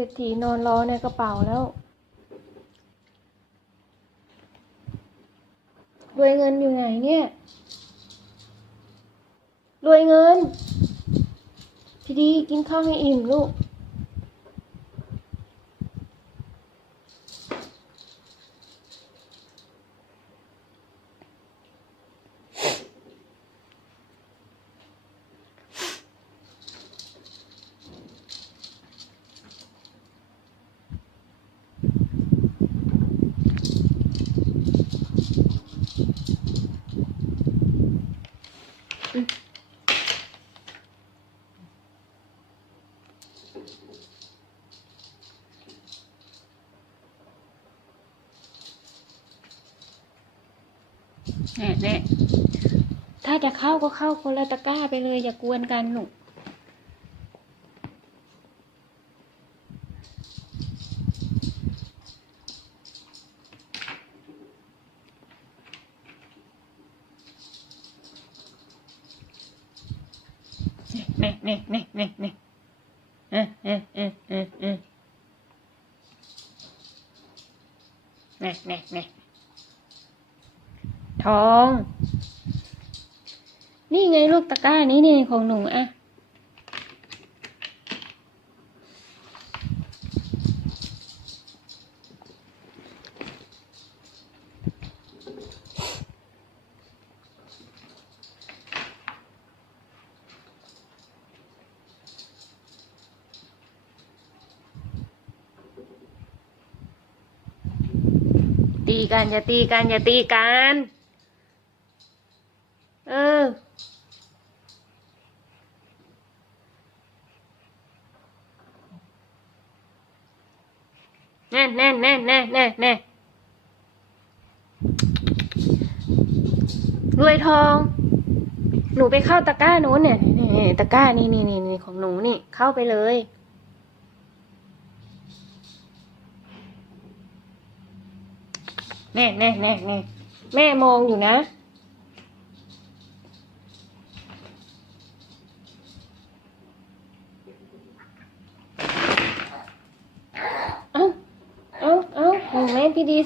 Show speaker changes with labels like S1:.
S1: รษฐีนอนรอในกระเป๋าแล้ว รวยเงินอยู่ไหนเนี่ย รวยเงิน พี่ดีกินข้าวให้อิ่มลูก แน่แน่ถ้าจะเข้าก็เข้าคนละตะกร้าไปเลย อย่ากวนกันลูกเน่เน่เน่เน่เน่เออเออเออเออเออเน่เน่เน่ อง นี่ไงลูกตะกร้านี้นี่ของหนูอะตีกันอย่าตีกันอย่าตีกัน เออ แน่แน่แน่แน่แน่แน่รวยทอง หนูไปเข้าตะกร้าโน้นเนี่ยนี่ตะกร้านี่นี่นี่ของหนูนี่ เข้าไปเลยแน่แน่แน่แน่แม่มองอยู่นะ เอ้